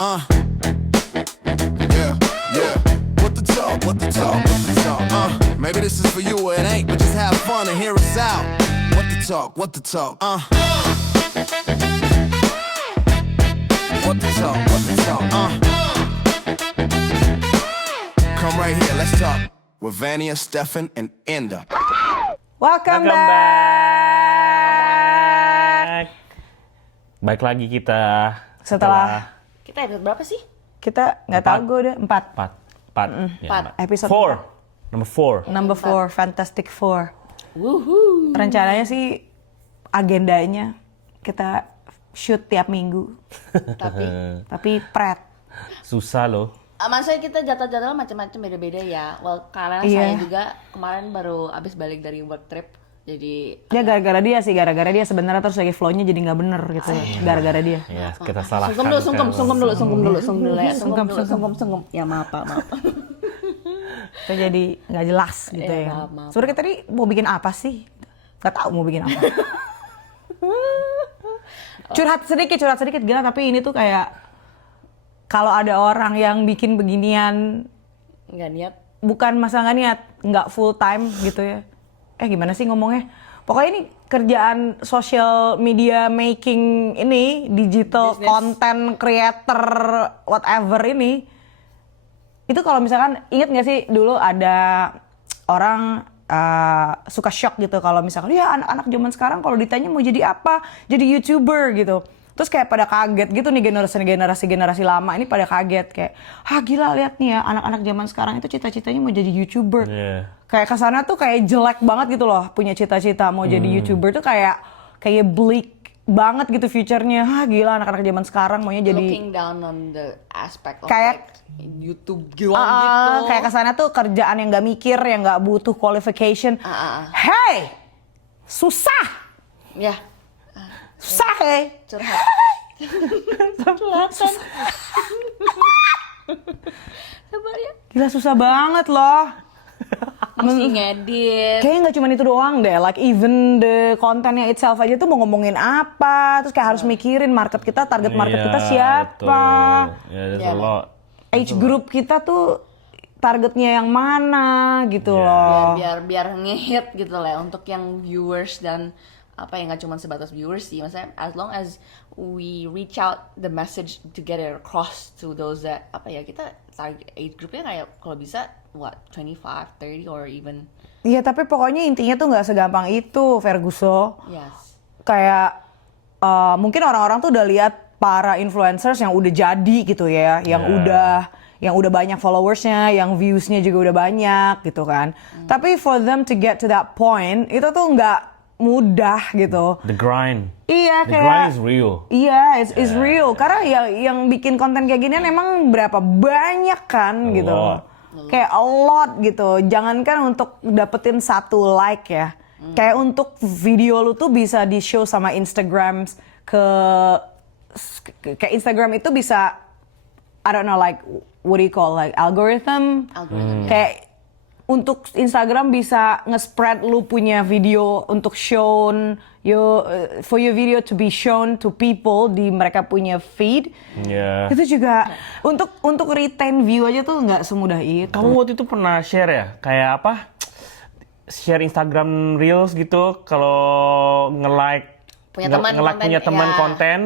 Yeah, yeah. What the talk, what the talk, what the talk. Maybe this is for you or it ain't, but just have fun and hear us out. What the talk, what the talk. What the talk, what the talk. Come right here, let's talk with Vania, Stefan, and Enda. Welcome back. Baik lagi kita Setelah Kita episode berapa sih? kita nggak tahu gue udah 4 empat episode number four. Number 4 Fantastic Four. Wuhu. Rencananya sih agendanya kita shoot tiap minggu, tapi pret. Susah loh. Maksudnya kita jadwal-jadwal macam-macam beda-beda ya. Well, karena Iya. saya juga kemarin baru abis balik dari work trip. Jadi Ya gara-gara dia sebenarnya terus lagi flow-nya jadi nggak bener gitu. Gara-gara dia. Ya kita salahkan. sungkem dulu. Ya maaf. Kita jadi nggak jelas gitu ya. Maaf. Sebenarnya kita tadi mau bikin apa sih? Nggak tahu mau bikin apa. curhat sedikit gila, tapi ini tuh kayak kalau ada orang yang bikin beginian Nggak niat. bukan masalah nggak niat, nggak full time gitu ya. Gimana sih ngomongnya? Pokoknya ini kerjaan social media making ini, digital Business. content creator whatever ini. Itu kalau misalkan inget nggak sih dulu ada orang suka shock gitu kalau misalkan ya anak-anak zaman sekarang kalau ditanya mau jadi apa, jadi YouTuber gitu. Terus kayak pada kaget gitu nih generasi lama ini pada kaget kayak, gila lihat nih ya anak-anak zaman sekarang itu cita-citanya mau jadi YouTuber. Yeah. Kayak kesana tuh kayak jelek banget gitu loh punya cita-cita mau jadi YouTuber tuh kayak bleak banget gitu future-nya. Gila anak-anak zaman sekarang maunya jadi Looking down on the aspect of Kayak- like YouTube gitu. kayak kesana tuh kerjaan yang nggak mikir, yang nggak butuh qualification. Hey, susah, Ya, hey. curhat. Curhatan. Sabar ya. Gila susah banget loh. Mesti ngedit. Kayaknya nggak cuma itu doang deh, like even the kontennya itself aja tuh mau ngomongin apa, terus kayak harus mikirin target market kita siapa, Ya, there's Iya, a lot. age group kita tuh targetnya yang mana gitu loh. biar ngehit gitu lah untuk yang viewers dan apa ya, nggak cuma sebatas viewers sih, maksudnya as long as we reach out the message to get it across to those that apa ya, kita target age groupnya kayak kalau bisa what 25, 30 or even Iya tapi pokoknya intinya tuh nggak segampang itu Ferguso. yes. Kayak mungkin orang-orang tuh udah lihat para influencers yang udah jadi gitu ya, yang udah banyak followersnya, yang viewsnya juga udah banyak gitu kan. Tapi for them to get to that point itu tuh nggak mudah gitu. The grind. Iya The kayak grind is real. Iya, it's real. Karena yang bikin konten kayak ginian emang berapa banyak kan gitu. lot. Kayak a lot gitu. Jangankan untuk dapetin satu like ya. Kayak untuk video lu tuh bisa di-show sama Instagram ke Instagram itu bisa I don't know like what do you call like algorithm. Kayak untuk Instagram bisa nge-spread lu punya video untuk shown for your video to be shown to people di mereka punya feed. Ya. Itu juga untuk retain view aja tuh nggak semudah itu. Kamu waktu itu pernah share ya? Kayak apa? Share Instagram Reels gitu kalau nge-like Punya teman nge-like konten, punya teman ya. konten.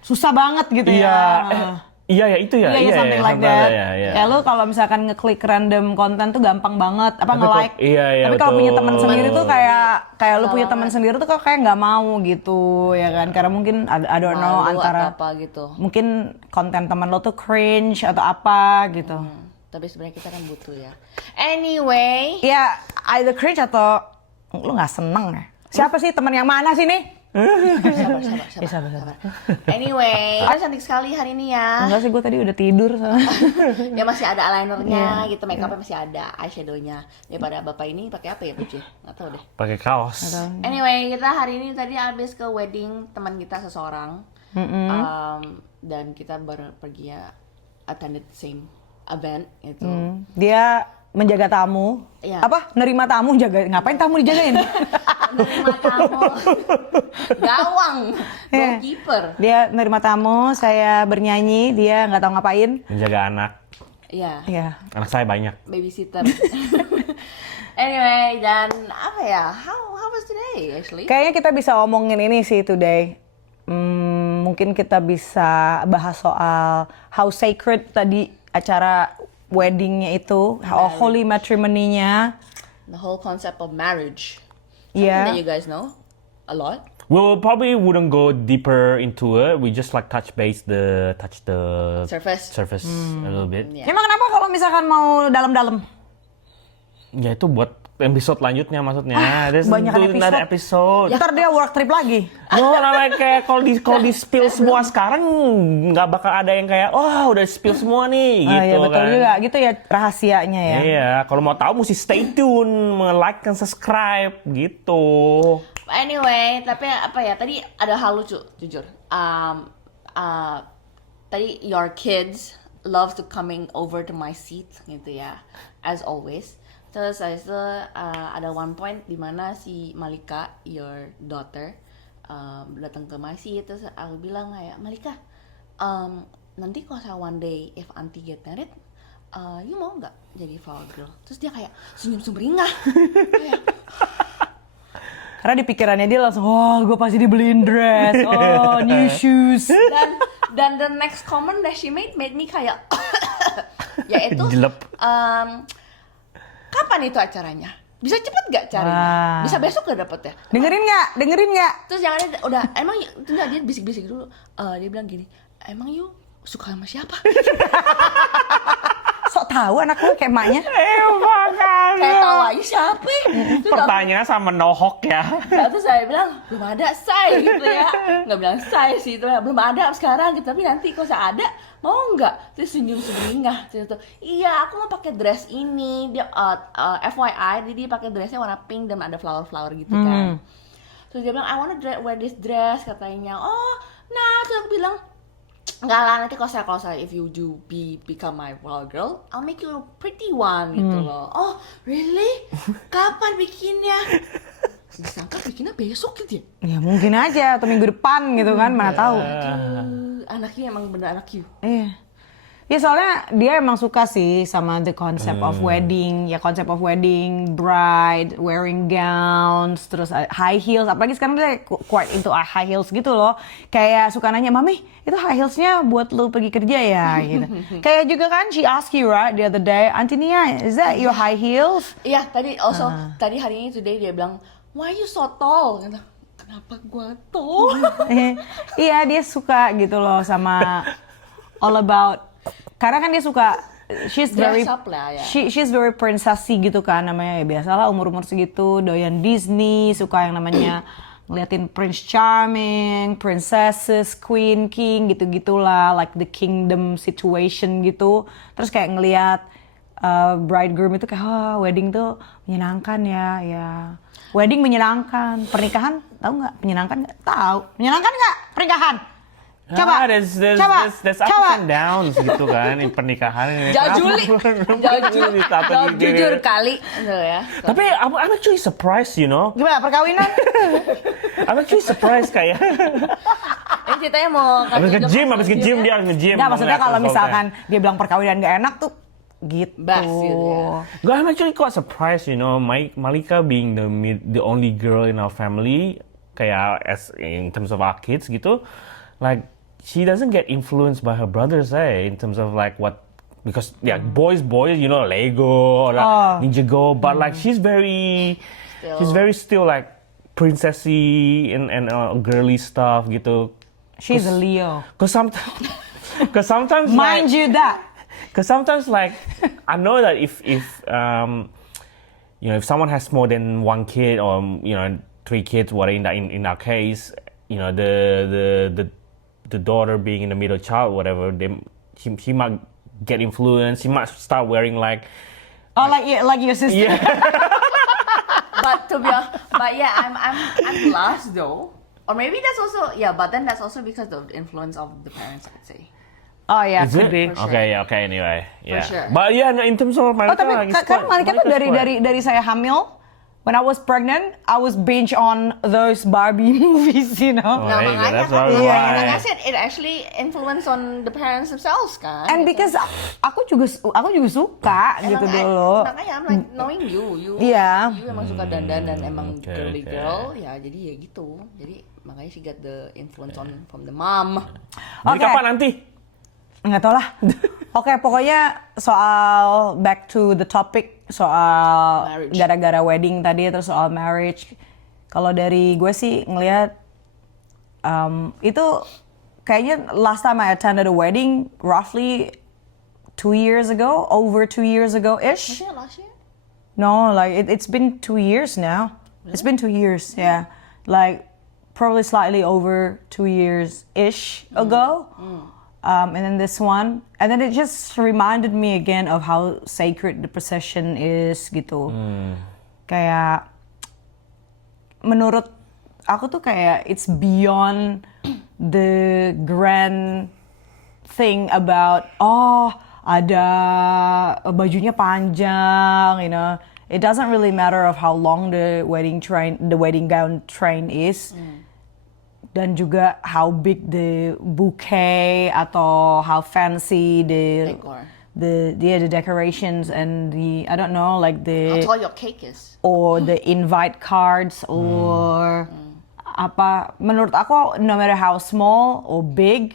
Susah banget gitu Iya. ya. Iya ya itu ya. Iya, something like that. Ya. Kayak lu kalau misalkan ngeklik random konten tuh gampang banget, Tapi nge-like. kok- iya, Tapi kalau betul. punya teman sendiri tuh kayak lu punya Salah teman sendiri tuh kok kayak nggak mau gitu ya kan? Karena mungkin I don't know Malu antara atau apa gitu. mungkin konten teman lo tuh cringe atau apa gitu. Tapi sebenarnya kita kan butuh ya. Anyway, Ya either cringe atau lu nggak seneng ya. Siapa sih teman yang mana sih nih? sabar. Anyway, kan cantik sekali hari ini ya. Enggak sih, gue tadi udah tidur soalnya. Ya masih ada eyelinernya gitu, makeupnya masih ada, eyeshadownya. Daripada bapak ini pakai apa ya, Puji? Nggak tahu deh. Pakai kaos. Anyway, kita hari ini tadi habis ke wedding teman kita seseorang. Dan kita baru pergi ya, attended same event itu. Dia menjaga tamu. Iya. Apa? Nerima tamu, jaga. Ngapain tamu dijagain? nerima tamu. Gawang, Iya. goalkeeper. Dia nerima tamu, saya bernyanyi, dia nggak tahu ngapain. Menjaga anak. Iya, Iya. Anak saya banyak. babysitter. Anyway, dan apa ya? How was today actually? Kayaknya kita bisa omongin ini sih today. Mungkin kita bisa bahas soal how sacred tadi acara weddingnya itu, how holy matrimony-nya. The whole concept of marriage. Iya. Something that you guys know a lot. We probably wouldn't go deeper into it. We just like touch the Surface. a little bit. Yeah. Emang kenapa kalau misalkan mau dalam-dalam? Ya itu buat episode lanjutnya maksudnya. There's banyakan another episode. Ntar dia work trip lagi. No, namanya kayak kalau di spill semua sekarang nggak bakal ada yang kayak udah spill semua nih gitu Iya betul kan. juga, gitu ya rahasianya ya. Iya, kalau mau tahu mesti stay tune, like dan subscribe gitu. Anyway, tapi apa ya? Tadi ada hal lucu, jujur. Tadi your kids love to coming over to my seat gitu ya, as always. Terus habis itu ada one point di mana si Malika, your daughter, datang ke my seat. Terus aku bilang kayak, Malika, nanti kalau saya one day if auntie get married, you mau nggak jadi flower girl? Terus dia kayak senyum sumringah. Kayak, Karena di pikirannya dia langsung, gue pasti dibeliin dress, new shoes. dan the next comment that she made me kayak yaitu Jelek. kapan itu acaranya? Bisa cepet gak carinya? Wah. Bisa besok gak dapet ya? Dengerin nggak? Terus yang ada udah emang enggak, dia bisik-bisik dulu. Dia bilang gini, emang you suka sama siapa? Sok tahu anak gue kayak emaknya. Kayak tahu aja siapa? Terus Pertanyaan sama nohok ya. terus saya bilang belum ada say gitu ya, nggak bilang say sih itu ya, belum ada sekarang gitu, tapi nanti kalau saya ada mau nggak? Terus senyum sumringah gitu. Iya, aku mau pakai dress ini. Dia FYI, jadi dia pakai dressnya warna pink dan ada flower gitu kan. Terus dia bilang I wanna wear this dress katanya. Oh, nah terus aku bilang enggak lah, nanti kalau saya if you do become my flower girl, I'll make you a pretty one gitu loh. Oh, really? Kapan bikinnya? Disangka bikinnya besok gitu ya? Ya mungkin aja, atau minggu depan gitu kan, mana tahu. Anaknya emang bener anak you. Iya. Ya soalnya dia emang suka sih sama the concept of wedding, ya concept of wedding, bride, wearing gowns, terus high heels, apalagi sekarang dia quite into high heels gitu loh. Kayak suka nanya, Mami, itu high heelsnya buat lu pergi kerja ya? Gitu. Kayak juga kan, she asked you right the other day, Auntie Nia, is that your high heels? Iya, tadi tadi hari ini today dia bilang, why you so tall? Kata, kenapa gua tall? Iya, dia suka gitu loh sama all about. Karena kan dia suka, she's very Dress up lah, ya. she's very princessy gitu kan namanya, ya biasalah umur-umur segitu doyan Disney, suka yang namanya ngeliatin Prince Charming, princesses, queen, king gitu-gitulah, like the kingdom situation gitu. Terus kayak ngeliat bridegroom itu kayak wedding tuh menyenangkan ya. Wedding menyenangkan, pernikahan tahu nggak? Menyenangkan nggak? Tahu. Menyenangkan nggak pernikahan? Coba, There's coba, ups coba. and downs gitu kan di pernikahan. Jauh jujur kali gitu ya. Tapi I'm actually surprised, you know. Gimana perkawinan? I'm actually surprised kayak. Ini ceritanya mau Habis nge-gym dia nge-gym. Nggak, maksudnya kalau misalkan dia bilang perkawinan gak enak tuh gitu. Bas gitu ya. I'm actually quite surprised, you know, Malika being the only girl in our family, kayak as in terms of our kids gitu, like she doesn't get influenced by her brothers, in terms of like what, because boys, you know, Lego or like Ninjago, but like she's very still like princessy and girly stuff gitu. She's a Leo. Cause sometimes Mind you that. Because sometimes, like, I know that if you know, if someone has more than one kid or, you know, 3 kids, what in our case, you know, the daughter being in the middle child, whatever, she might get influenced. She might start wearing like. Oh, like your sister. Yeah. But to be honest, I'm lost though. Or maybe that's also but then that's also because of the influence of the parents, I'd say. Oh ya, Is could it? be. For sure. Okay, anyway. Yeah. sure. But yeah, in terms of Oh Malika, tapi like, it's kan quite- Malika tuh Malika's quite- dari saya hamil when I was pregnant, I was binge on those Barbie movies, you know. Oh, Nah, there you go. makanya That's kan, why. like I said, it actually influence on the parents themselves kan. And gitu. because aku juga suka Emang gitu dulu. Makanya I'm like knowing you Iya. you emang suka dandan dan emang Okay, girly okay. girl, ya jadi ya gitu. Jadi makanya she got the influence on from the mom. Jadi Oke. kapan nanti? Nggak tau lah. Oke, pokoknya soal back to the topic soal Marriage. gara-gara wedding tadi terus soal marriage. Kalau dari gue sih ngelihat itu kayaknya last time I attended a wedding roughly 2 years ago, over 2 years ago ish. Maksudnya last year? No, like it's been 2 years now. It's been 2 years, yeah. Like probably slightly over 2 years ish ago. And then this one, and then it just reminded me again of how sacred the procession is gitu. Kayak menurut aku tuh kayak it's beyond the grand thing about ada bajunya panjang, you know. It doesn't really matter of how long the wedding gown train is. Dan juga how big the bouquet atau how fancy the Decor. the decorations and the I don't know like How the tall your cake is? or the invite cards or apa, menurut aku no matter how small or big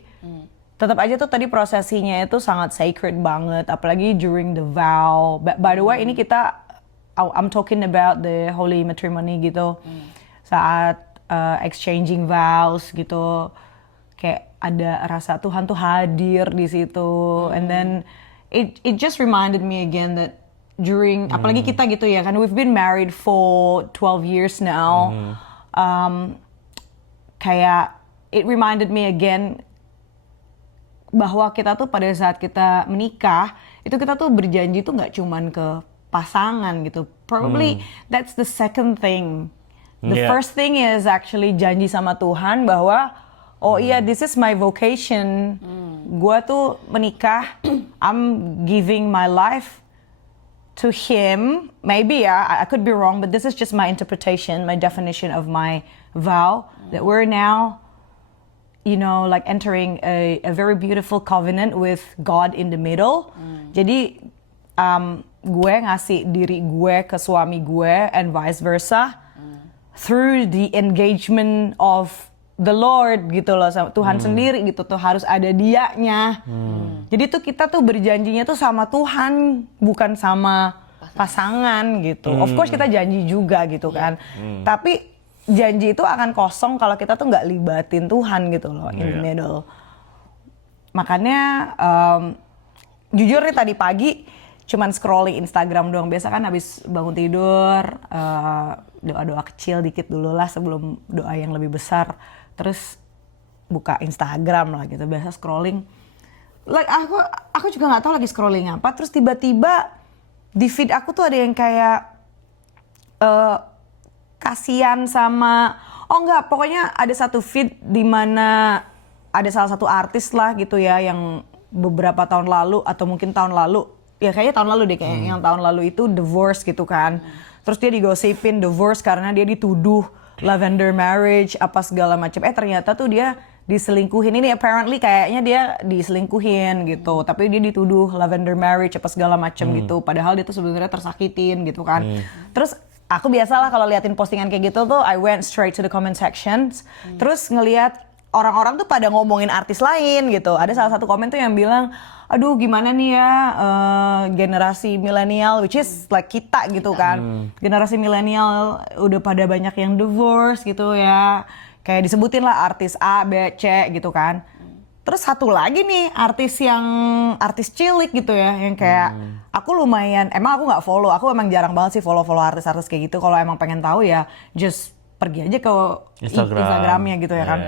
tetap aja tuh tadi prosesinya itu sangat sacred banget, apalagi during the vow. By the way, ini kita I'm talking about the holy matrimony gitu. Saat exchanging vows gitu, kayak ada rasa Tuhan tuh hadir di situ. And then it just reminded me again that during apalagi kita gitu ya kan, we've been married for 12 years now. Kayak it reminded me again bahwa kita tuh pada saat kita menikah itu kita tuh berjanji tuh nggak cuman ke pasangan gitu. Probably that's the second thing. The Yeah. first thing is actually janji sama Tuhan bahwa iya this is my vocation. Gua tuh menikah, I'm giving my life to him. Maybe I could be wrong, but this is just my interpretation, my definition of my vow that we're now, you know, like entering a very beautiful covenant with God in the middle. Jadi gue ngasih diri gue ke suami gue and vice versa through the engagement of the Lord gitu loh, sama Tuhan sendiri gitu tuh harus ada dianya. Jadi tuh kita tuh berjanjinya tuh sama Tuhan bukan sama pasangan gitu. Of course kita janji juga gitu kan. Tapi janji itu akan kosong kalau kita tuh nggak libatin Tuhan gitu loh in the middle. Makanya jujur nih tadi pagi cuman scrolling Instagram doang. Biasa kan habis bangun tidur doa-doa kecil dikit dulu lah sebelum doa yang lebih besar. Terus buka Instagram lah gitu. Biasa scrolling. Like aku juga nggak tahu lagi scrolling apa. Terus tiba-tiba di feed aku tuh ada yang kayak kasihan sama pokoknya ada satu feed di mana ada salah satu artis lah gitu ya yang beberapa tahun lalu atau mungkin tahun lalu ya kayaknya tahun lalu deh yang tahun lalu itu divorce gitu kan. Terus dia digosipin divorce karena dia dituduh lavender marriage apa segala macam. Ternyata tuh dia diselingkuhin. Ini apparently kayaknya dia diselingkuhin gitu. Tapi dia dituduh lavender marriage apa segala macam gitu. Padahal dia tuh sebenarnya tersakitin gitu kan. Terus aku biasalah kalau liatin postingan kayak gitu tuh I went straight to the comment sections. Terus ngelihat orang-orang tuh pada ngomongin artis lain gitu. Ada salah satu komen tuh yang bilang, aduh gimana nih ya generasi milenial, which is like kita gitu kan. Generasi milenial udah pada banyak yang divorce gitu ya. Kayak disebutin lah artis A, B, C gitu kan. Terus satu lagi nih artis cilik gitu ya. Yang kayak aku lumayan, emang aku gak follow. Aku emang jarang banget sih follow artis-artis kayak gitu. Kalau emang pengen tahu ya just pergi aja ke Instagramnya gitu ya kan.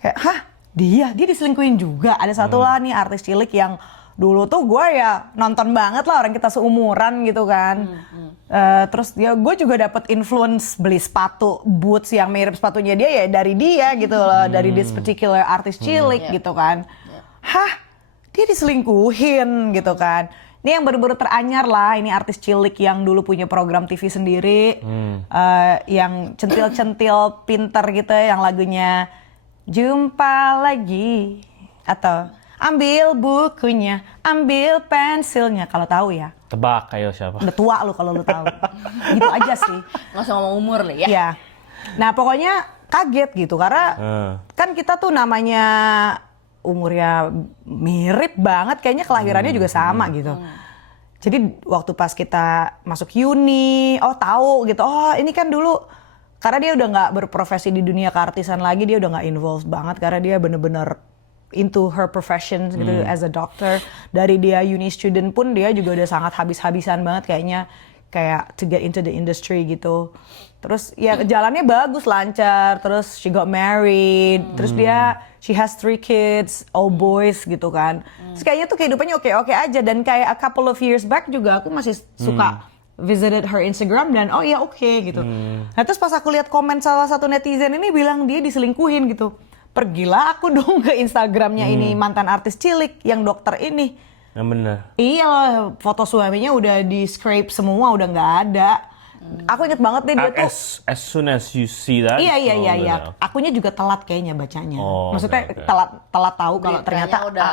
Kayak dia diselingkuhin juga. Ada satu lah nih artis cilik yang dulu tuh gue ya nonton banget lah, orang kita seumuran gitu kan. Terus gue juga dapet influence beli sepatu boots yang mirip sepatunya dia ya dari dia gitu loh, dari this particular artis cilik gitu kan. dia diselingkuhin gitu kan. Ini yang baru-baru teranyar lah, ini artis cilik yang dulu punya program TV sendiri, yang centil-centil pinter gitu ya, yang lagunya Jumpa Lagi, atau ambil bukunya, ambil pensilnya, kalau tahu ya. Tebak ayo siapa? Udah tua lu kalau lu tahu. Gitu aja sih. Nggak usah ngomong umur lah ya. Iya. Nah pokoknya kaget gitu, karena kan kita tuh namanya umurnya mirip banget, kayaknya kelahirannya juga sama gitu. Jadi waktu pas kita masuk uni, oh tahu gitu, oh ini kan dulu karena dia udah nggak berprofesi di dunia keartisan lagi, dia udah nggak involved banget karena dia bener-bener into her profession gitu as a doctor. Dari dia uni student pun dia juga udah sangat habis-habisan banget kayaknya, kayak to get into the industry gitu. Terus ya jalannya bagus, lancar, terus she got married, terus she has 3 kids, all boys gitu kan. Terus kayaknya tuh kehidupannya oke-oke aja, dan kayak a couple of years back juga aku masih suka visited her Instagram dan oh iya oke gitu. Nah terus pas aku lihat komen salah satu netizen ini bilang dia diselingkuhin gitu. Pergilah aku dong ke Instagramnya ini mantan artis cilik yang dokter ini. Yang bener. Iya loh, foto suaminya udah di scrape semua, udah nggak ada. Aku inget banget deh dia tuh. As soon as you see that. Iya. bener. Akunya juga telat kayaknya bacanya. Oh, Maksudnya oke. telat tahu kalau ternyata udah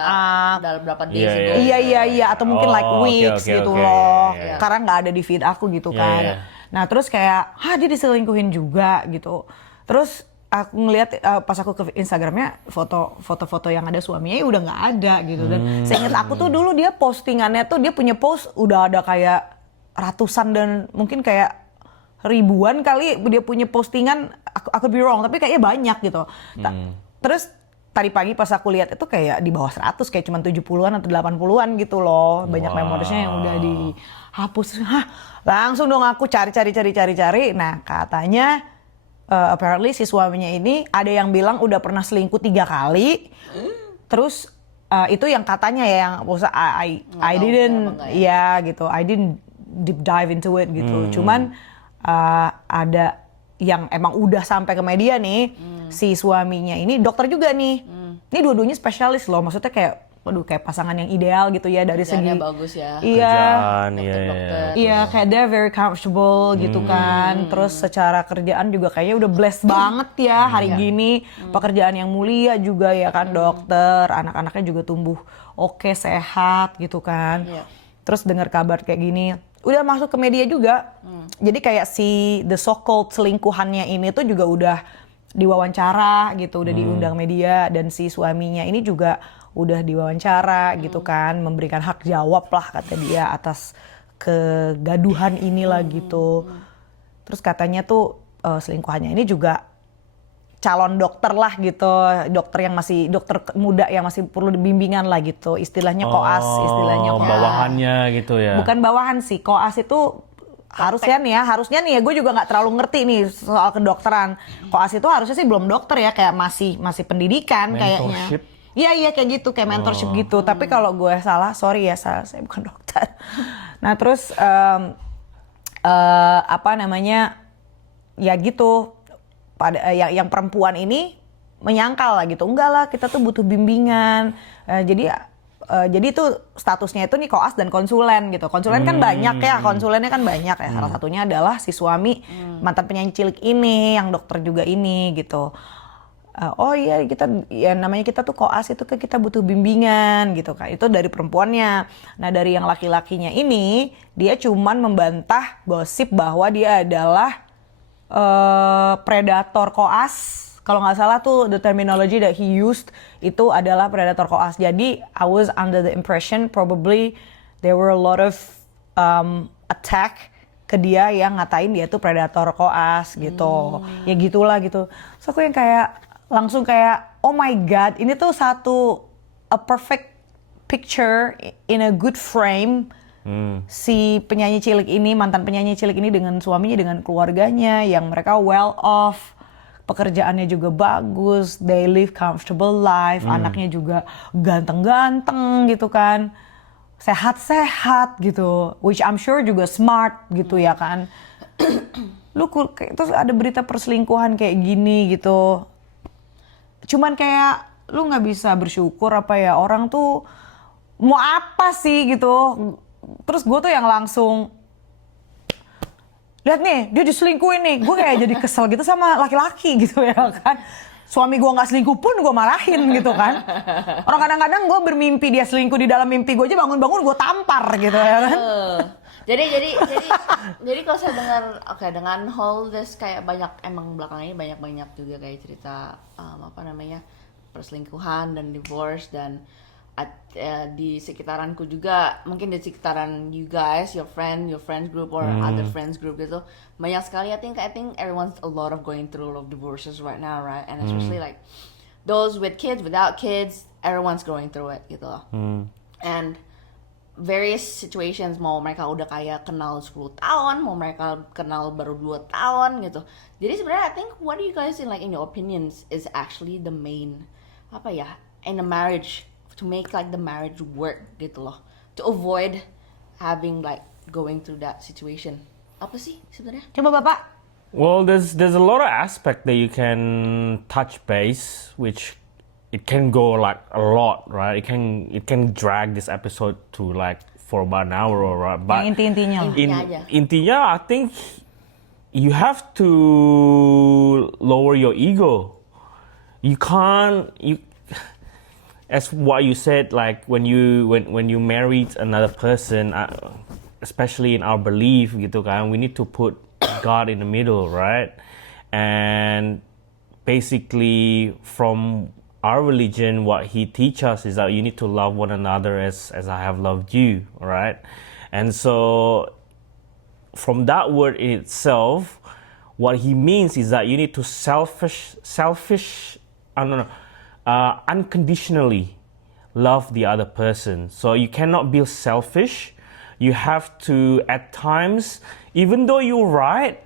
berapa days ago. Iya, atau mungkin like Oh, oke, weeks oke, gitu oke, loh. iya. Karena nggak ada di feed aku gitu kan. Iya. Nah terus kayak, dia diselingkuhin juga gitu. Terus aku ngeliat pas aku ke Instagramnya foto-foto yang ada suaminya udah nggak ada gitu. Dan seingat aku tuh dulu dia postingannya tuh, dia punya post udah ada kayak ratusan dan mungkin kayak ribuan kali dia punya postingan, aku be wrong tapi kayaknya banyak gitu. Terus tadi pagi pas aku lihat itu kayak di bawah 100, kayak cuma 70-an atau 80-an gitu loh. Banyak memorisnya yang udah dihapus. Langsung dong aku cari. Nah katanya apparently si suaminya ini ada yang bilang udah pernah selingkuh 3 kali. Terus itu yang katanya ya, yang I didn't gitu. I didn't deep dive into it gitu. Cuman ada yang emang udah sampai ke media nih, si suaminya ini dokter juga nih. Ini dua-duanya spesialis loh, maksudnya kayak kayak pasangan yang ideal gitu ya dari Kerjaannya segi bagus ya. Iya. Kerjaan, Dokter-dokter. Iya, kayak they're very comfortable gitu kan. Terus secara kerjaan juga kayaknya udah blessed banget ya hari gini. Pekerjaan yang mulia juga ya kan, dokter. Anak-anaknya juga tumbuh oke, sehat gitu kan. Iya. Terus dengar kabar kayak gini, udah masuk ke media juga. Jadi kayak si the so-called selingkuhannya ini tuh juga udah diwawancara gitu, udah diundang media. Dan si suaminya ini juga udah diwawancara gitu kan, memberikan hak jawab lah kata dia atas kegaduhan inilah gitu. Terus katanya tuh selingkuhannya ini juga calon dokter lah gitu, dokter muda yang masih perlu bimbingan lah gitu, istilahnya koas, istilahnya koas. Bawahannya gitu ya. Bukan bawahan sih, koas itu harusnya nih ya, gue juga nggak terlalu ngerti nih soal kedokteran. Koas itu harusnya sih belum dokter ya, kayak masih pendidikan kayaknya. Mentorship? Iya kayak gitu, kayak mentorship gitu. Tapi kalau gue salah, sorry ya, saya bukan dokter. Nah terus ya gitu, pada yang perempuan ini menyangkal lah gitu, enggak lah kita tuh butuh bimbingan. Jadi itu statusnya itu nih koas dan konsulen gitu. Konsulen kan banyak ya, konsulennya kan banyak ya. Salah satunya adalah si suami mantan penyanyi cilik ini, yang dokter juga ini gitu. Oh iya namanya kita tuh koas itu kan kita butuh bimbingan gitu kan. Itu dari perempuannya. Nah dari yang laki-lakinya ini, dia cuman membantah gosip bahwa dia adalah predator koas. Kalau nggak salah tuh the terminology that he used itu adalah predator koas. Jadi I was under the impression probably there were a lot of attack ke dia yang ngatain dia tuh predator koas gitu. Ya gitulah gitu. So aku yang kayak langsung kayak oh my god, ini tuh a perfect picture in a good frame. Si penyanyi cilik ini, mantan penyanyi cilik ini dengan suaminya, dengan keluarganya yang mereka well off, pekerjaannya juga bagus, they live comfortable life, anaknya juga ganteng-ganteng gitu kan, sehat-sehat gitu, which I'm sure juga smart gitu ya kan. Terus ada berita perselingkuhan kayak gini gitu, cuman kayak lu nggak bisa bersyukur apa ya, orang tuh mau apa sih gitu. Terus gue tuh yang langsung, lihat nih dia diselingkuhin nih, gue kayak jadi kesel gitu sama laki-laki gitu ya kan. Suami gue nggak selingkuh pun gue marahin gitu kan. Orang kadang-kadang gue bermimpi dia selingkuh di dalam mimpi gue aja, bangun-bangun gue tampar gitu ya kan. Jadi kalau saya dengar, oke, dengan whole this kayak banyak, emang belakangan ini banyak juga kayak cerita perselingkuhan dan divorce, dan di sekitaranku juga, mungkin di sekitaran you guys, your friends group or other friends group gitu, banyak sekali. I think everyone's a lot of going through a lot of divorces right now, right? And especially like those with kids, without kids, everyone's going through it gitu loh. And various situations, mau mereka udah kayak kenal 10 tahun, mau mereka kenal baru 2 tahun gitu. Jadi sebenarnya I think what do you guys in your opinions is actually the main in a marriage, to make like the marriage work gitu loh, to avoid having like going through that situation. Apa sih sebenarnya? Coba Bapak. Well, there's a lot of aspect that you can touch base, which it can go like a lot, right? It can drag this episode to like for about an hour, right? But Yang inti-intinya lah. intinya, I think you have to lower your ego. You can't, as what you said, like when you married another person, especially in our belief gitu kan, we need to put God in the middle, right? And basically from our religion, what he teaches us is that you need to love one another as I have loved you, right? And so from that word in itself, what he means is that you need to unconditionally love the other person. So you cannot be selfish. You have to, at times, even though you're right,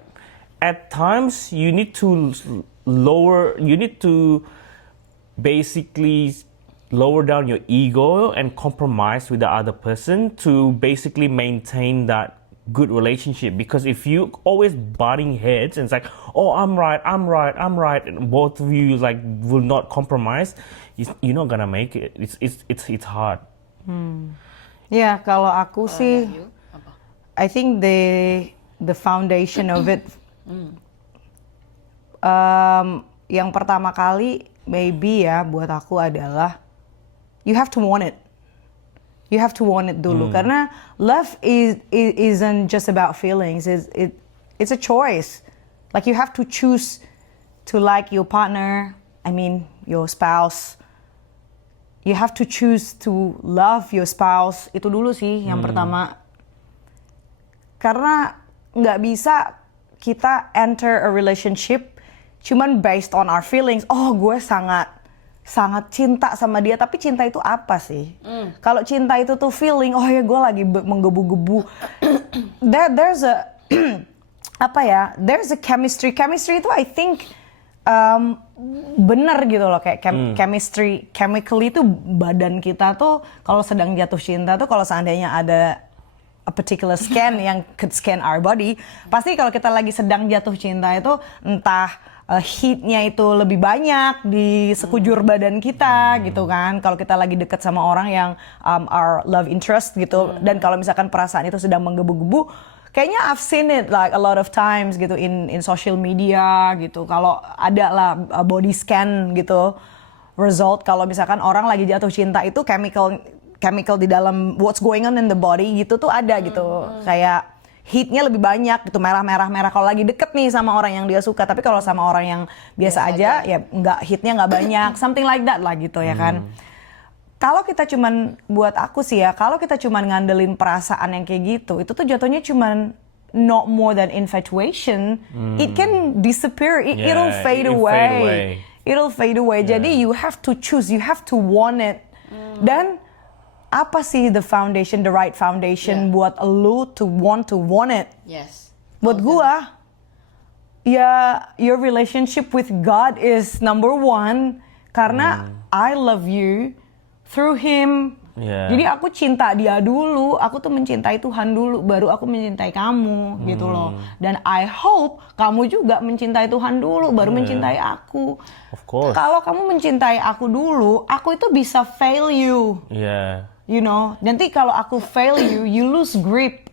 at times you need to basically lower down your ego and compromise with the other person to basically maintain that good relationship. Because if you always butting heads and it's like, oh, I'm right, and both of you like will not compromise, you're not gonna make it. It's hard. Ya kalau aku sih, I think the foundation of it, yang pertama kali maybe ya buat aku adalah you have to want it. You have to want it dulu, karena love isn't just about feelings. It's a choice. Like you have to choose to like your partner. I mean your spouse. You have to choose to love your spouse. Itu dulu sih yang pertama. Karena nggak bisa kita enter a relationship cuman based on our feelings. Oh, gue sangat cinta sama dia, tapi cinta itu apa sih? Kalau cinta itu tuh feeling, oh ya gue lagi menggebu-gebu. There's a there's a chemistry. Chemistry itu I think bener gitu loh, kayak chemistry, chemically itu badan kita tuh kalau sedang jatuh cinta tuh, kalau seandainya ada a particular scan yang could scan our body, pasti kalau kita lagi sedang jatuh cinta itu entah heatnya itu lebih banyak di sekujur badan kita gitu kan. Kalau kita lagi deket sama orang yang our love interest gitu, dan kalau misalkan perasaan itu sedang menggebu-gebu, kayaknya I've seen it like a lot of times gitu in social media gitu. Kalau ada lah body scan gitu, result kalau misalkan orang lagi jatuh cinta itu chemical di dalam what's going on in the body gitu tuh ada gitu. Kayak heatnya lebih banyak gitu, merah. Kalau lagi deket nih sama orang yang dia suka, tapi kalau sama orang yang biasa aja ya nggak, heatnya nggak banyak, something like that lah gitu ya kan. Kalau kita cuman, buat aku sih ya, kalau kita cuman ngandelin perasaan yang kayak gitu, itu tuh jatuhnya cuman not more than infatuation. It can disappear, it'll fade away. It'll fade away. Yeah. Jadi you have to choose, you have to want it. Dan apa sih the right foundation buat lu to want it? Yes. Buat gua, ya your relationship with God is number one, karena I love you through Him. Yeah. Jadi aku cinta dia dulu, aku tuh mencintai Tuhan dulu, baru aku mencintai kamu gitu loh. Dan I hope kamu juga mencintai Tuhan dulu, baru mencintai aku. Of course. Kalau kamu mencintai aku dulu, aku itu bisa fail you. Yeah. you know. Nanti kalau aku fail you, you lose grip.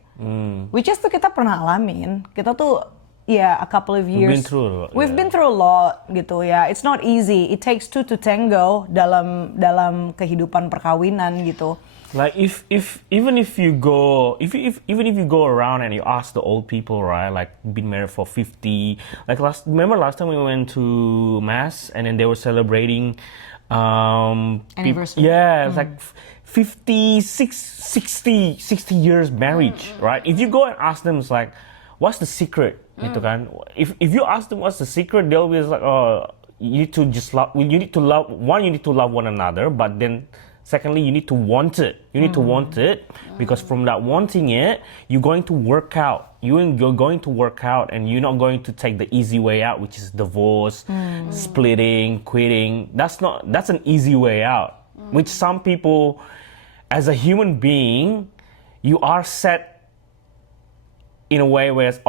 Which is tuh kita pernah alamin. Kita tuh a couple of years. We've been through a lot gitu ya. It's not easy. It takes two to tango dalam kehidupan perkawinan gitu. Like even if you go around and you ask the old people, right, like been married for 50, like remember last time we went to mass and then they were celebrating anniversary. It's like 60 years marriage, right? If you go and ask them, it's like, what's the secret? Gitu kan? If you ask them what's the secret, they'll be like, oh, you need to love one another, but then secondly, you need to want it. You need to want it because from that wanting it, you're going to work out. You're going to work out and you're not going to take the easy way out, which is divorce, splitting, quitting. That's an easy way out. Which some people, as a human being, you are set in a way where it's,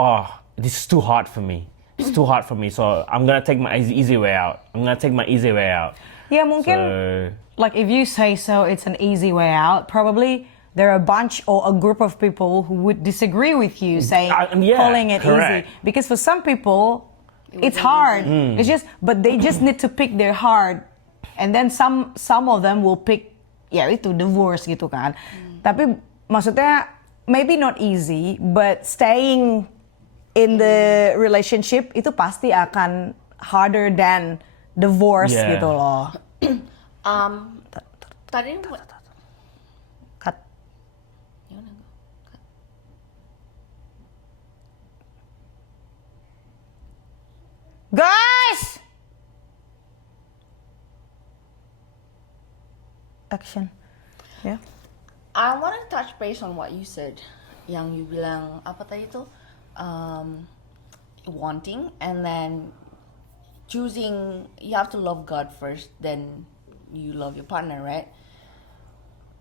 this is too hard for me. It's too hard for me, so I'm gonna take my easy way out. Ya mungkin, like if you say so, it's an easy way out. Probably there are a bunch or a group of people who would disagree with you, saying calling it correct. easy. Because for some people, it's hard. It's just, but they just need to pick their heart, and then some of them will pick, itu divorce gitu kan. Tapi maksudnya maybe not easy, but staying in the relationship itu pasti akan harder than divorce gitu loh. Tadi Cut. Guys! Action. Yeah. I want to touch base on what you said. Yang you bilang apa tadi itu? Wanting and then choosing. You have to love God first, then you love your partner, right?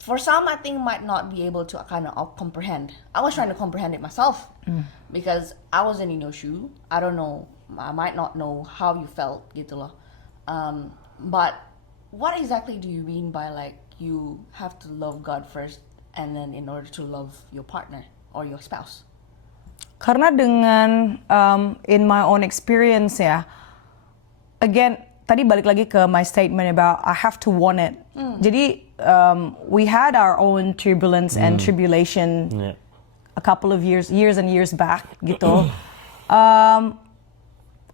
For some, I think might not be able to kind of comprehend. I was trying to comprehend it myself because I wasn't in your shoe. I don't know. I might not know how you felt, gitu loh. But what exactly do you mean by like you have to love God first and then in order to love your partner or your spouse? Karena dengan in my own experience ya, again tadi balik lagi ke my statement about I have to want it. Jadi we had our own turbulence and tribulation a couple of years and years back gitu.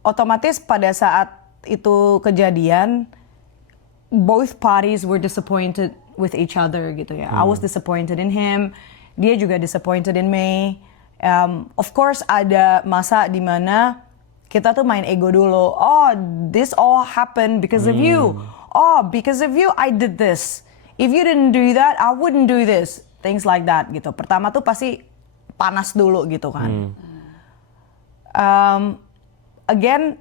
Otomatis pada saat itu kejadian, both parties were disappointed with each other gitu ya. I was disappointed in him, dia juga disappointed in me. Of course ada masa di mana kita tuh main ego dulu. Oh, this all happened because of you. Oh, because of you I did this. If you didn't do that, I wouldn't do this. Things like that gitu. Pertama tuh pasti panas dulu gitu kan. Again,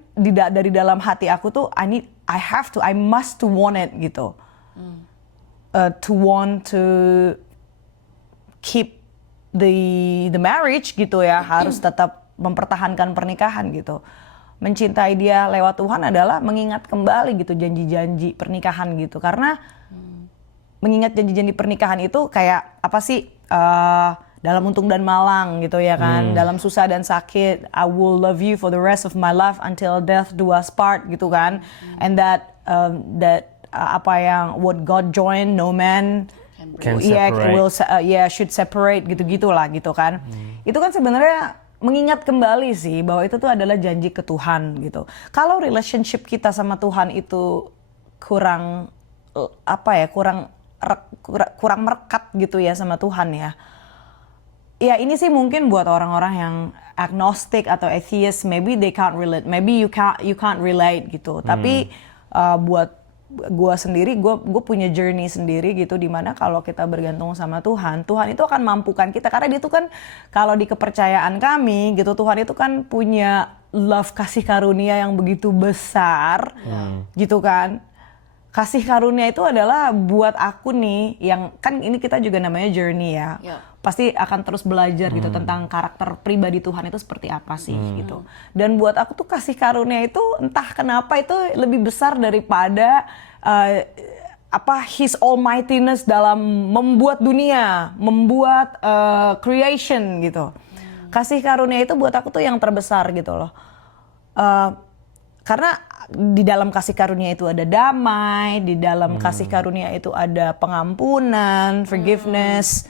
dari dalam hati aku tuh I must to want it gitu. To want to keep the marriage gitu ya, harus tetap mempertahankan pernikahan gitu. Mencintai dia lewat Tuhan adalah mengingat kembali gitu janji-janji pernikahan gitu. Karena mengingat janji-janji pernikahan itu kayak apa sih, dalam untung dan malang gitu ya kan, dalam susah dan sakit, I will love you for the rest of my life until death do us part gitu kan. And that apa yang what God joined no man should separate gitu-gitulah gitu kan. Itu kan sebenarnya mengingat kembali sih bahwa itu tuh adalah janji ke Tuhan gitu. Kalau relationship kita sama Tuhan itu kurang kurang merekat gitu ya sama Tuhan ya. Ya ini sih mungkin buat orang-orang yang agnostic atau atheist, maybe they can't relate, maybe you can't relate gitu. Tapi buat gue sendiri, gue punya journey sendiri gitu, dimana kalau kita bergantung sama Tuhan, Tuhan itu akan mampukan kita, karena dia tuh kan kalau di kepercayaan kami gitu, Tuhan itu kan punya love, kasih karunia yang begitu besar gitu kan. Kasih karunia itu adalah buat aku nih, yang kan ini kita juga namanya journey ya. Pasti akan terus belajar gitu tentang karakter pribadi Tuhan itu seperti apa sih gitu. Dan buat aku tuh kasih karunia itu entah kenapa itu lebih besar daripada His almightiness dalam membuat dunia, membuat creation gitu. Kasih karunia itu buat aku tuh yang terbesar gitu loh. Karena di dalam kasih karunia itu ada damai, di dalam kasih karunia itu ada pengampunan, forgiveness.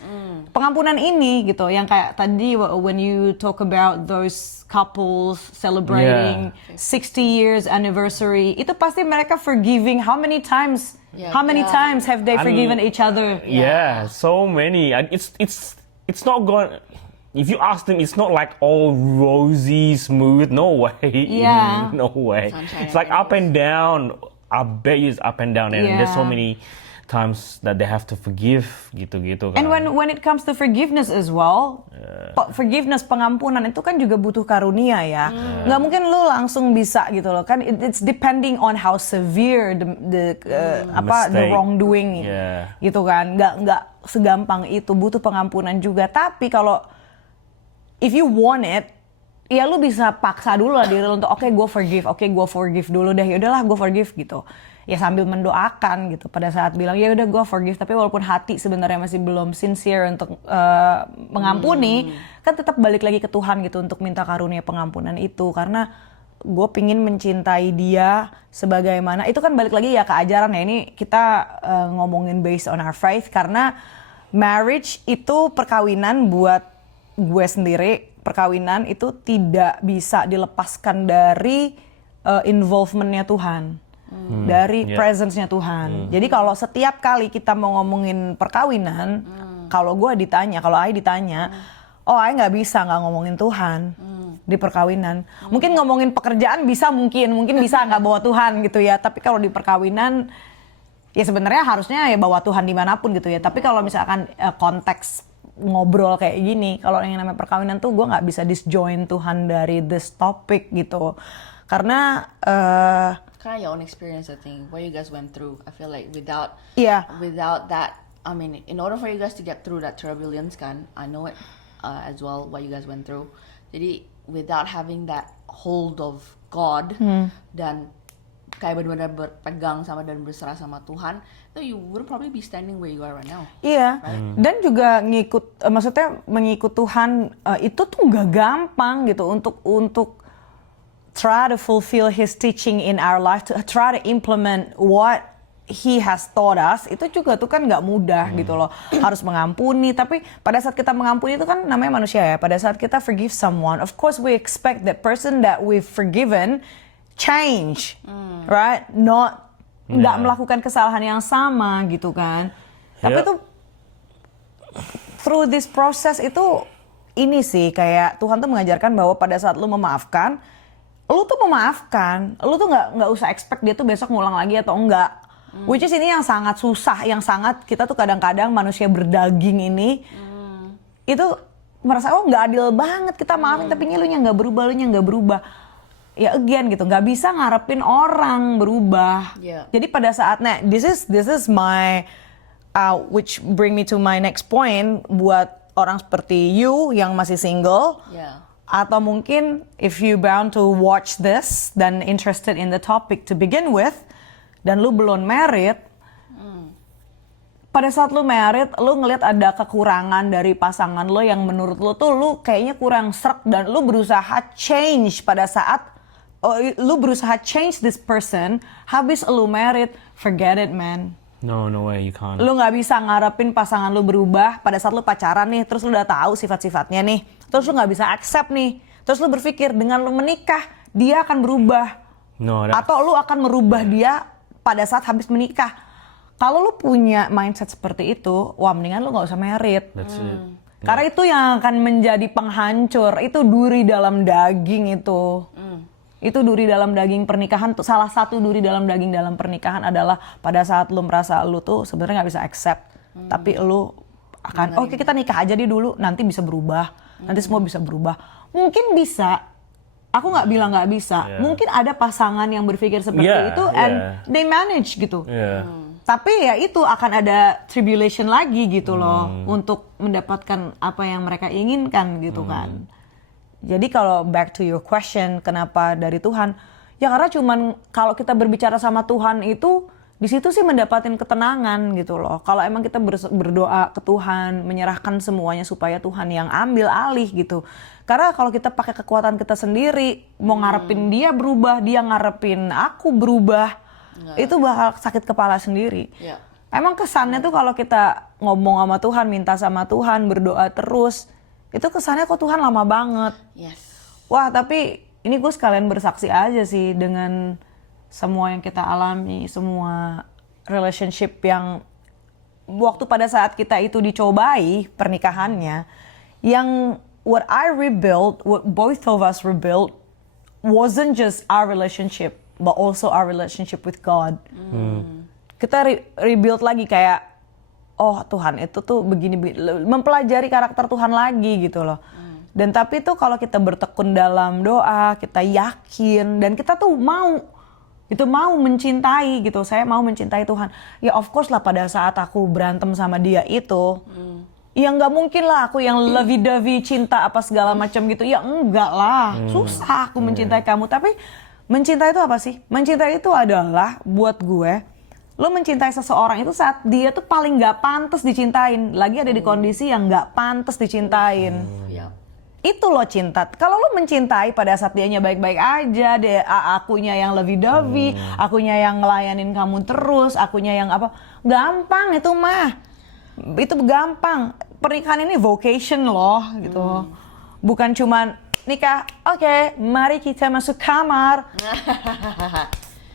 Pengampunan ini gitu, yang kayak tadi when you talk about those couples celebrating 60 years anniversary, itu pasti mereka forgiving how many times? How many times have they forgiven each other? Yeah, so many. And it's not going. If you ask them, it's not like all rosy, smooth. No way. Yeah. No way. Sunshine It's like and up and down. I bet you it's up and down, and there's so Yeah. many times that they have to forgive, gitu-gitu kan. And when it comes to forgiveness as well, forgiveness, pengampunan itu kan juga butuh karunia ya. Nggak mungkin lu langsung bisa gitu loh kan. It's depending on how severe the Mistake. wrongdoing Yeah. gitu kan. Nggak segampang itu, butuh pengampunan juga. Tapi kalau if you want it, ya lu bisa paksa dulu lah diri lu untuk oke, gue forgive dulu deh. Ya udahlah gue forgive gitu. Ya sambil mendoakan gitu pada saat bilang ya udah gue forgive, tapi walaupun hati sebenarnya masih belum sincere untuk mengampuni, kan tetap balik lagi ke Tuhan gitu untuk minta karunia pengampunan itu, karena gue pingin mencintai dia sebagaimana itu kan balik lagi ya ke ajaran ya. Ini kita ngomongin based on our faith, karena marriage itu perkawinan buat gue sendiri, perkawinan itu tidak bisa dilepaskan dari involvementnya Tuhan. Dari presence-nya Tuhan. Jadi kalau setiap kali kita mau ngomongin perkawinan, kalau gue ditanya, kalau Ai ditanya, Ai nggak bisa nggak ngomongin Tuhan di perkawinan. Mungkin ngomongin pekerjaan bisa, mungkin bisa nggak bawa Tuhan gitu ya. Tapi kalau di perkawinan, ya sebenarnya harusnya ya bawa Tuhan dimanapun gitu ya. Tapi kalau misalkan konteks ngobrol kayak gini, kalau yang namanya perkawinan tuh gue nggak bisa disjoin Tuhan dari this topic gitu. Karena Kind of your own experience, I think, what you guys went through. I feel like without that, I mean, in order for you guys to get through that turbulence, kan, I know it as well what you guys went through. Jadi without having that hold of God dan kayak benar-benar berpegang sama dan berserah sama Tuhan, so you would probably be standing where you are right now. Iya, dan juga maksudnya mengikut Tuhan itu tuh nggak gampang gitu untuk try to fulfill His teaching in our life, to try to implement what He has taught us, itu juga tuh kan nggak mudah gitu loh. Harus mengampuni, tapi pada saat kita mengampuni itu kan namanya manusia ya. Pada saat kita forgive someone, of course we expect that person that we've forgiven change, right? Nggak melakukan kesalahan yang sama gitu kan. Tapi tuh through this process itu ini sih kayak Tuhan tuh mengajarkan bahwa pada saat lu memaafkan, lu tuh memaafkan, lu tuh nggak usah expect dia tuh besok ngulang lagi atau enggak. Which is ini yang sangat susah, yang sangat kita tuh kadang-kadang manusia berdaging ini itu merasa nggak adil banget, kita maafin tapi ngelunya nggak berubah. Ya again gitu, nggak bisa ngarepin orang berubah. Jadi pada saat this is my which bring me to my next point buat orang seperti you yang masih single. Atau mungkin if you bound to watch this dan interested in the topic to begin with, dan lu belum married, pada saat lu married, lu ngelihat ada kekurangan dari pasangan lo yang menurut lu tuh lu kayaknya kurang srek, dan lu berusaha change pada saat lu berusaha change this person, habis lu married, forget it man. No way, you can't. Lu nggak bisa ngarepin pasangan lu berubah pada saat lu pacaran nih, terus lu udah tahu sifat-sifatnya nih, terus lu nggak bisa accept nih, terus lu berpikir dengan lu menikah dia akan berubah, atau lu akan merubah dia pada saat habis menikah. Kalau lu punya mindset seperti itu, wah mendingan lu nggak usah married. That's it. Karena itu yang akan menjadi penghancur, itu duri dalam daging itu. Itu duri dalam daging pernikahan. Salah satu duri dalam daging dalam pernikahan adalah pada saat lu merasa lu tuh sebenarnya nggak bisa accept, tapi lu akan oke, kita nikah aja deh dulu, nanti bisa berubah, nanti semua bisa berubah. Mungkin bisa, aku nggak bilang nggak bisa. Mungkin ada pasangan yang berpikir seperti itu and they manage gitu. Tapi ya itu akan ada tribulation lagi gitu loh untuk mendapatkan apa yang mereka inginkan gitu kan. Jadi kalau back to your question, kenapa dari Tuhan? Ya karena cuman kalau kita berbicara sama Tuhan itu di situ sih mendapatkan ketenangan gitu loh. Kalau emang kita berdoa ke Tuhan, menyerahkan semuanya supaya Tuhan yang ambil alih gitu. Karena kalau kita pakai kekuatan kita sendiri, mau ngarepin dia berubah, dia ngarepin aku berubah, itu bakal sakit kepala sendiri. Yeah. Emang kesannya tuh kalau kita ngomong sama Tuhan, minta sama Tuhan, berdoa terus, itu kesannya kok Tuhan lama banget. Yes. Wah, tapi ini gue sekalian bersaksi aja sih dengan semua yang kita alami, semua relationship yang waktu pada saat kita itu dicobai pernikahannya, yang what I rebuilt, what both of us rebuilt, wasn't just our relationship, but also our relationship with God. Kita rebuild lagi kayak, oh Tuhan itu tuh begini, mempelajari karakter Tuhan lagi gitu loh. Dan tapi tuh kalau kita bertekun dalam doa, kita yakin, dan kita tuh mau mencintai gitu. Saya mau mencintai Tuhan. Ya of course lah pada saat aku berantem sama dia itu, ya nggak mungkin lah aku yang lovey-dovey cinta apa segala macam gitu. Ya enggak lah, susah aku mencintai kamu. Tapi mencintai itu apa sih? Mencintai itu adalah buat gue, lo mencintai seseorang itu saat dia tuh paling nggak pantas dicintain. Lagi ada di kondisi yang nggak pantas dicintain. Yeah. Itu lo cinta. Kalau lo mencintai pada saat dianya baik-baik aja, akunya yang lovey-dovey, akunya yang ngelayanin kamu terus, akunya yang apa, gampang itu mah. Itu gampang. Pernikahan ini vocation loh gitu. Bukan cuman nikah, oke, mari kita masuk kamar.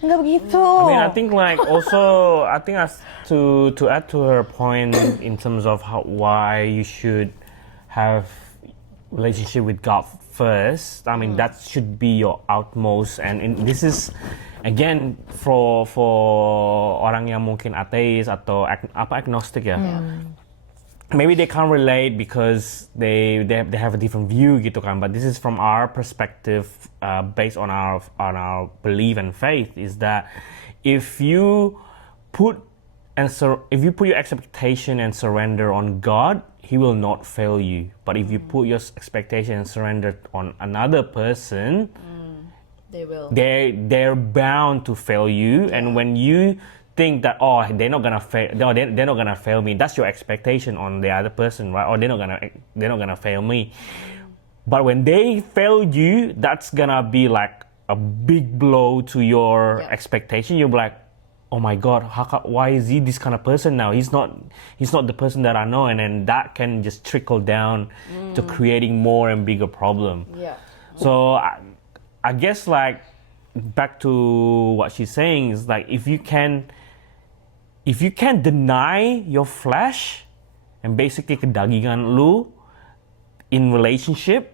Nggak begitu. I mean, I think like also, I think as to add to her point in terms of why you should have relationship with God first. I mean, that should be your utmost. And this is again for orang yang mungkin ateis atau agnostic ya. Maybe they can't relate because they have a different view gitu kan. But this is from our perspective, based on our belief and faith, is that if you put your expectation and surrender on God, He will not fail you. But if you put your expectation and surrender on another person, They will. they're bound to fail you. And when you think that, oh, they're not gonna fail, no, they're not gonna fail me, that's your expectation on the other person, right? Or they're not gonna fail me. But when they fail you, that's gonna be like a big blow to your expectation. You'll be like, oh my God, why is he this kind of person now? He's not the person that I know. And then that can just trickle down to creating more and bigger problem. Yeah. So I guess like back to what she's saying is like if you can deny your flesh and basically kedagingan lu in relationship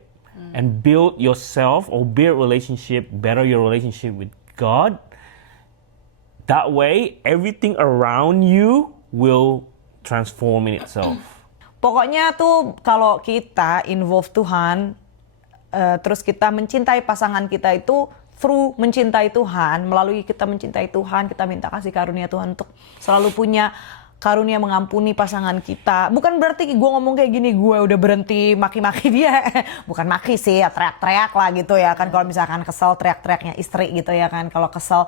and build yourself or build relationship, better your relationship with God, that way everything around you will transform in itself. Pokoknya tuh kalau kita involve Tuhan, terus kita mencintai pasangan kita itu through mencintai Tuhan, melalui kita mencintai Tuhan, kita minta kasih karunia Tuhan untuk selalu punya karunia mengampuni pasangan kita. Bukan berarti gue ngomong kayak gini, gue udah berhenti maki-maki dia. Bukan maki sih, ya teriak-teriak lah gitu ya kan. Kalau misalkan kesel, teriak-teriaknya istri gitu ya kan. Kalau kesel,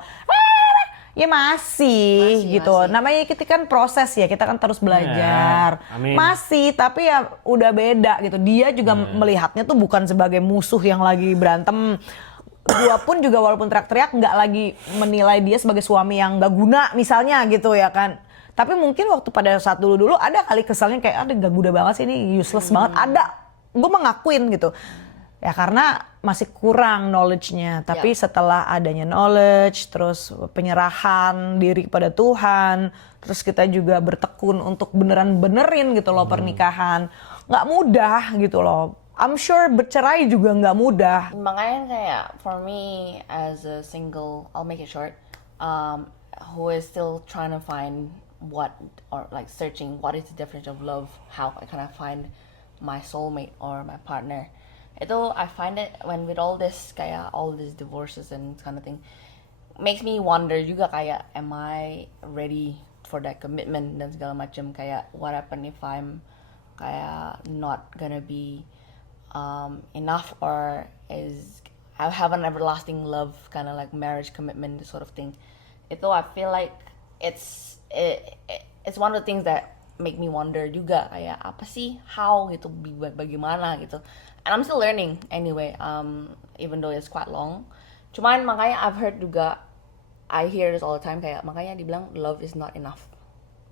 ya masih gitu. Masih. Namanya kita kan proses ya, kita kan terus belajar. I mean- Masih, tapi ya udah beda gitu. Dia juga melihatnya tuh bukan sebagai musuh yang lagi berantem. Gua pun juga walaupun teriak-teriak nggak lagi menilai dia sebagai suami yang nggak guna misalnya gitu ya kan. Tapi mungkin waktu pada saat dulu-dulu ada kali keselnya kayak ada nggak guna banget sih, ini useless banget. Ada, gue mengakuin gitu. Ya karena masih kurang knowledge-nya. Tapi setelah adanya knowledge, terus penyerahan diri kepada Tuhan, terus kita juga bertekun untuk beneran-benerin gitu loh pernikahan. Nggak mudah gitu loh. I'm sure bercerai juga nggak mudah. Makanya kayak for me as a single, I'll make it short, who is still trying to find what, or like searching what is the definition of love, how can I find my soulmate or my partner. Itu I find it when with all this kayak all these divorces and kind of thing, makes me wonder juga kayak am I ready for that commitment dan segala macam. Kayak what happen if I'm kayak not gonna be enough, or is I have an everlasting love, kind of like marriage commitment sort of thing. Itu I feel like it's one of the things that make me wonder juga kayak apa sih how gitu bagaimana gitu, and I'm still learning anyway, even though it's quite long. Cuman makanya I've heard juga, I hear this all the time kayak makanya dibilang love is not enough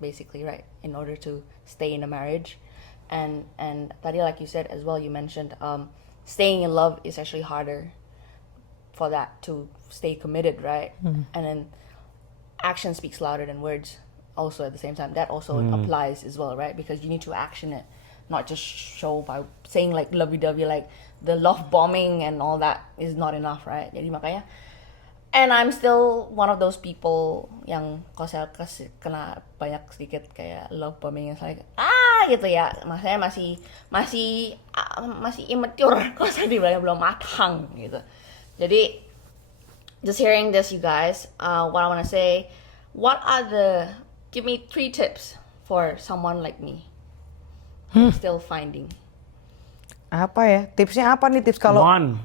basically, right, in order to stay in a marriage. And tadi like you said as well, you mentioned staying in love is actually harder for that to stay committed, right? And then action speaks louder than words also at the same time. That also applies as well, right? Because you need to action it, not just show by saying like lovey-dovey, like the love bombing and all that is not enough, right? Jadi makanya, and I'm still one of those people yang kalau saya kena banyak sedikit kayak love bombing, yang like gitu ya, maksudnya masih immature kalau saya dibilang belum matang gitu. Jadi just hearing this, you guys, what I want to say, give me 3 tips for someone like me still finding. Apa ya? Tipsnya apa nih tips kalau One.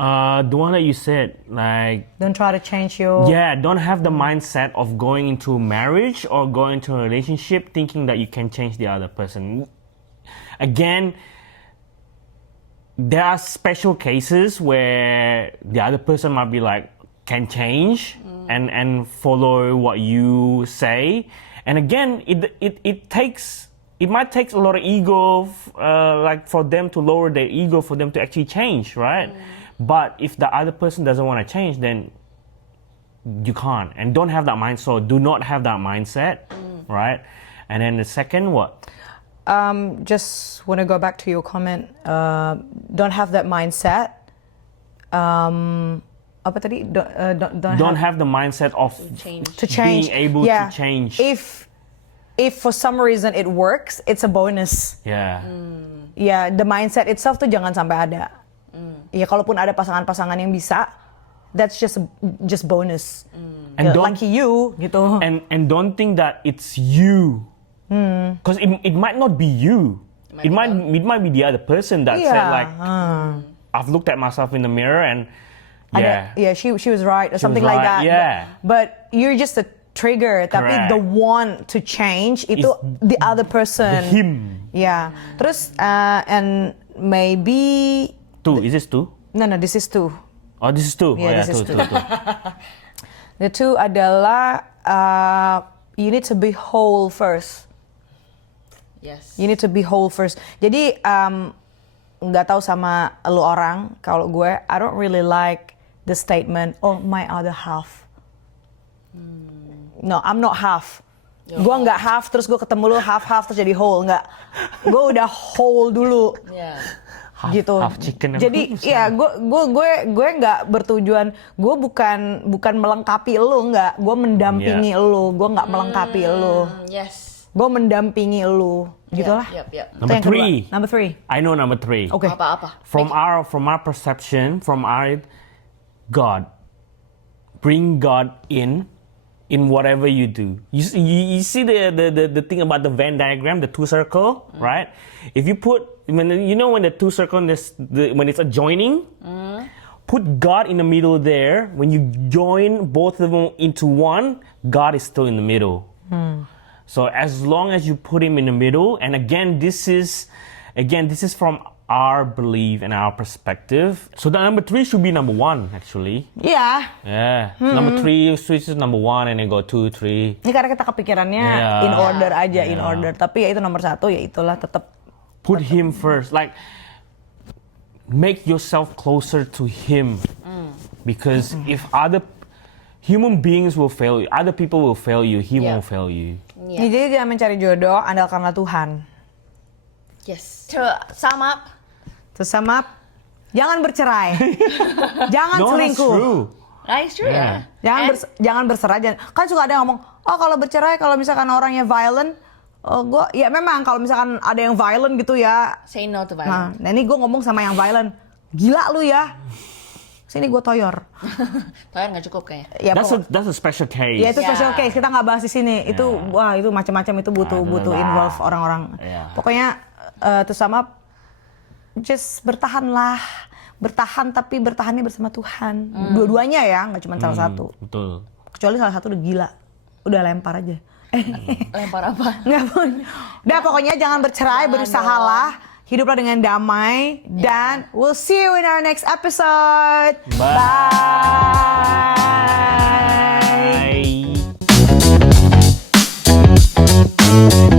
The one that you said, like, don't try to change your don't have the mindset of going into marriage or going into a relationship thinking that you can change the other person. Again, there are special cases where the other person might be like, can change and follow what you say. And again, it might take a lot of ego, like for them to lower their ego for them to actually change, right? But if the other person doesn't want to change, then you can't. And don't have that mindset. So do not have that mindset, right? And then the second, what? Just want to go back to your comment. Don't have that mindset. Apa tadi? Don't have the mindset of to change. being able to change. If for some reason it works, it's a bonus. Yeah. Ya, the mindset itself tuh jangan sampai ada. Ya, kalaupun ada pasangan-pasangan yang bisa, that's just bonus. And Like you gitu. And don't think that it's you, because it might not be you. It might be the other person that said like, I've looked at myself in the mirror and she was right or something was like right, that. yeah. But you're just a trigger. Tapi Correct. the want to change itu the other person. him. Yeah. Terus and maybe. 2, is this 2? No, this is 2. Oh, this is 2. Yeah, this is 2. 2. The 2 adalah you need to be whole first. Yes. You need to be whole first. Jadi nggak tahu sama lu orang, kalau gue I don't really like the statement, oh my other half. No, I'm not half. Gue nggak half terus gue ketemu lu half terus jadi whole, nggak. Gue udah whole dulu. Yeah. Gitu. Half chicken. Jadi ya gue nggak bertujuan, gue bukan melengkapi lu, nggak. Gue mendampingi lu, gue nggak melengkapi lu. Yes. Gue mendampingi lu, gitulah. Yep. Number 3. Number 3. I know number 3. Okay. Apa? From our perception, God, bring God in whatever you do. You see the thing about the Venn diagram, the 2 circle, right? If you put when the 2 circle when it's adjoining, put God in the middle there. When you join both of them into one, God is still in the middle. So as long as you put him in the middle, and again this is from our belief and our perspective. So the number 3 should be number 1 actually. Iya. Yeah. Number 3 switches number 1 and then go 2, 3. Ini karena kita kepikirannya in order aja, in order. Tapi ya itu nomor 1, ya itulah tetap. Put him first. Like, make yourself closer to him. Because if other human beings will fail you, other people will fail you, he won't fail you. Yeah. Jadi jangan mencari jodoh, andalkanlah Tuhan. Yes. To sum up, jangan bercerai. Jangan selingkuh. That's true. That's true. Jangan berserah. Kan suka ada yang ngomong, oh kalau bercerai kalau misalkan orangnya violent, ya memang kalau misalkan ada yang violent gitu ya. Say no to violence. Nah ini gue ngomong sama yang violent, gila lu ya. Sini gue toyor. Toyor nggak cukup kayaknya. Ya, That's a special case. ya itu special case, kita nggak bahas di sini. Itu wah itu macam-macam, itu butuh involve orang-orang. Pokoknya to sum up, just bertahanlah. Bertahan tapi bertahannya bersama Tuhan. Dua-duanya ya, nggak cuma salah satu. Betul. Kecuali salah satu udah gila. Udah lempar aja. Lempar apa? Nggak pun. Udah pokoknya jangan bercerai, berusahalah. Hiduplah dengan damai. Dan we'll see you in our next episode. Bye. Bye.